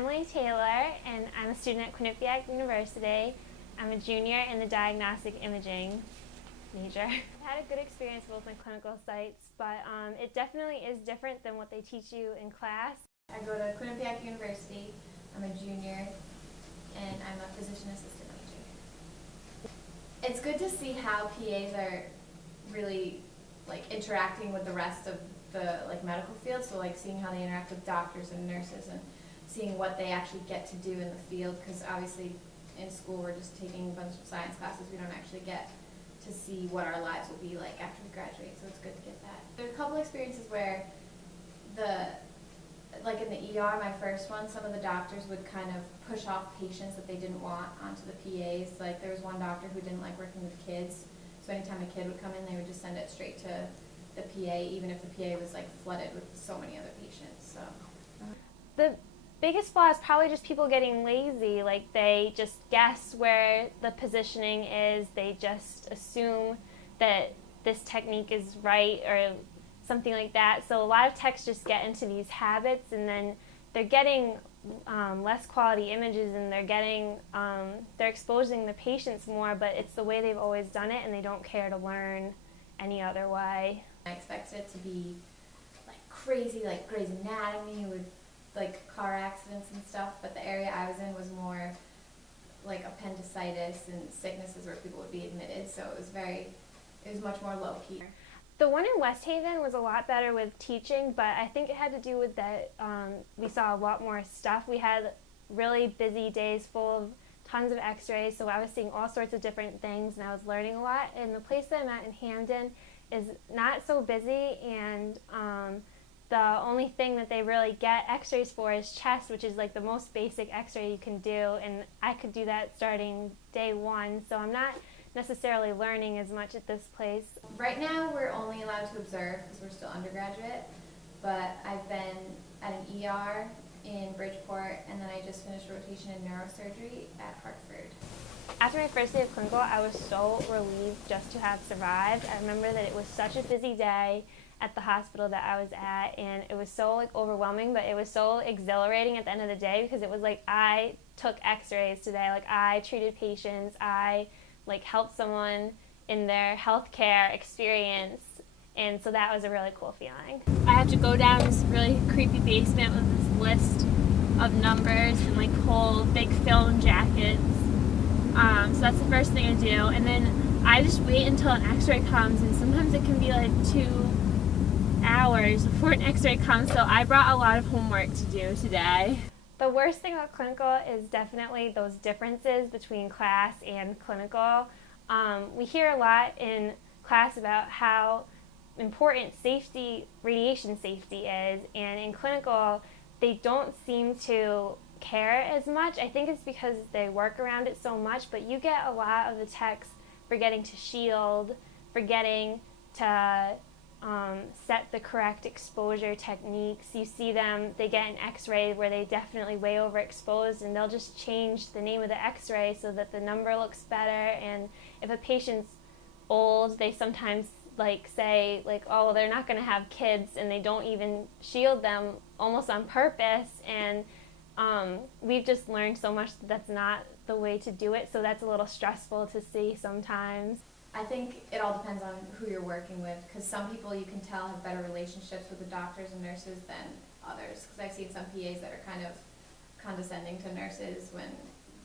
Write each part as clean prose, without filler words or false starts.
Emily Taylor, and I'm a student at Quinnipiac University. I'm a junior in the diagnostic imaging major. I've had a good experience with both my clinical sites, but it definitely is different than what they teach you in class. I go to Quinnipiac University. I'm a junior, and I'm a physician assistant major. It's good to see how PAs are really interacting with the rest of the medical field. So seeing how they interact with doctors and nurses, and seeing what they actually get to do in the field. Because obviously, in school we're just taking a bunch of science classes. We don't actually get to see what our lives will be like after we graduate. So it's good to get that. There are a couple experiences where in the ER, my first one, some of the doctors would kind of push off patients that they didn't want onto the PAs. There was one doctor who didn't like working with kids, so anytime a kid would come in, they would just send it straight to the PA, even if the PA was flooded with so many other patients. So the biggest flaw is probably just people getting lazy. They just guess where the positioning is. They just assume that this technique is right or something like that. So a lot of techs just get into these habits, and then they're getting less quality images, and they're exposing the patients more, but it's the way they've always done it, and they don't care to learn any other way. I expected it to be crazy, like Grey's Anatomy with car accidents and stuff, but the area I was in was more appendicitis and sicknesses where people would be admitted, so it was much more low-key. The one in West Haven was a lot better with teaching, but I think it had to do with that we saw a lot more stuff. We had really busy days full of tons of x-rays, so I was seeing all sorts of different things, and I was learning a lot. And the place that I'm at in Hamden is not so busy, and the only thing that they really get x-rays for is chest, which is the most basic x-ray you can do, and I could do that starting day one, so I'm not necessarily learning as much at this place. Right now we're only allowed to observe because we're still undergraduate, but I've been at an ER in Bridgeport, and then I just finished a rotation in neurosurgery at Hartford. After my first day of clinical, I was so relieved just to have survived. I remember that it was such a busy day at the hospital that I was at, and it was so overwhelming, but it was so exhilarating at the end of the day, because it was I took x-rays today, I treated patients, I helped someone in their healthcare experience, and so that was a really cool feeling. I have to go down this really creepy basement with this list of numbers and whole big film jackets. So that's the first thing I do, and then I just wait until an x-ray comes, and sometimes it can be 2 hours before an x-ray comes, so I brought a lot of homework to do today. The worst thing about clinical is definitely those differences between class and clinical. We hear a lot in class about how important radiation safety is, and in clinical they don't seem to care as much. I think it's because they work around it so much, but you get a lot of the techs forgetting to shield, forgetting to set the correct exposure techniques. You see them, they get an x-ray where they definitely way overexposed, and they'll just change the name of the x-ray so that the number looks better. And if a patient's old, they sometimes say oh, they're not going to have kids, and they don't even shield them almost on purpose. And we've just learned so much that that's not the way to do it, so that's a little stressful to see sometimes. I think it all depends on who you're working with, because some people you can tell have better relationships with the doctors and nurses than others, because I've seen some PAs that are kind of condescending to nurses when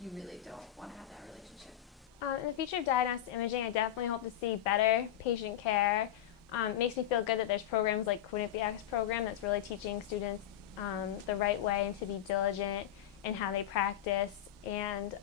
you really don't want to have that relationship. In the future of diagnostic imaging, I definitely hope to see better patient care. It makes me feel good that there's programs like Quinnipiac's program that's really teaching students the right way and to be diligent in how they practice, and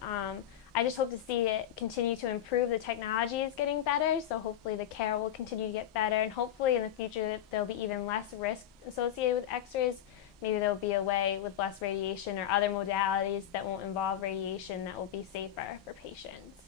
I just hope to see it continue to improve. The technology is getting better, so hopefully the care will continue to get better, and hopefully in the future there'll be even less risk associated with x-rays. Maybe there'll be a way with less radiation or other modalities that won't involve radiation that will be safer for patients.